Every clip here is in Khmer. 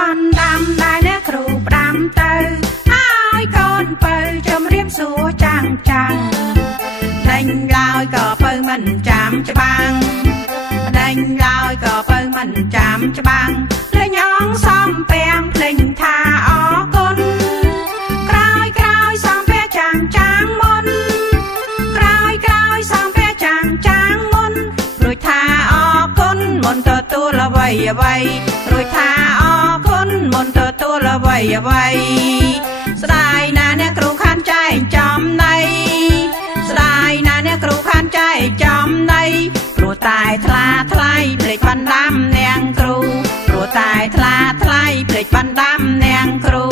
បណ្ដាំได้អ្នកគ្រូផ្ដាំទៅហើយកូនពៅជំរាបសួរចាំងចាំងដេញឡើយក៏ពៅមិនចាំច្បាំងដេញឡើយក៏ពៅមិនចាំច្បាំងលេងអងសំពាំងភ្លេងថាអរគុណក្រោយក្រោយសំពាំងចាំងចាំងមុនក្រោយក្រោយសំពាំងចាំងចាំងមុនរួចថាអរគុណមុនទទួលអ្វីអ្វីរួចថាអរគុណមុនទទួលអ្វីអ្វីស្ដាយណាស់អ្នកគ្រូខានចែកចំណៃស្ដាយណាស់អ្នកគ្រូខានចែកចំណៃព្រោះតែថ្លាថ្លៃភ្លេចបណ្ដាំនាងគ្រូព្រោះតែថ្លាថ្លៃភ្លេចបណ្ដាំនាងគ្រូ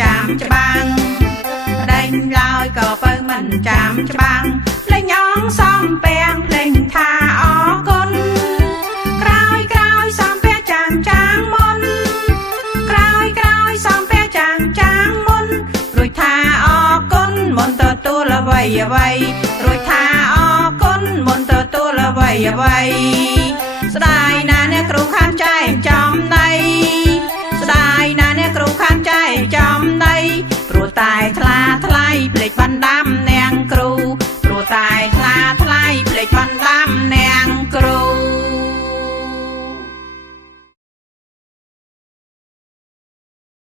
ចាំច្បាំងដេញឡើយក៏ពៅមិនចាំច្បាំងលេងអងសំពាំងភ្លេងថាអរគុណក្រោយក្រោយសំពាំងចាំចាំងមុនក្រោយក្រោយសំពាំងចាំចាំងមុនរួចថាអរគុណមុនទទួលអ្វីអ្វីរួចថាអរគុណមុនទទួលអ្វីអ្វីស្ដាយណាស់អ្នកគ្រូខានចែកចំណៃស្ដាយណាស់អ្នកគ្រូខានចែកចំណៃព្រោះតែថ្លាថ្លៃភ្លេចបណ្ដាំនាងគ្រូព្រោះតែថ្លាថ្លៃភ្លេចបណ្ដាំនាងគ្រូ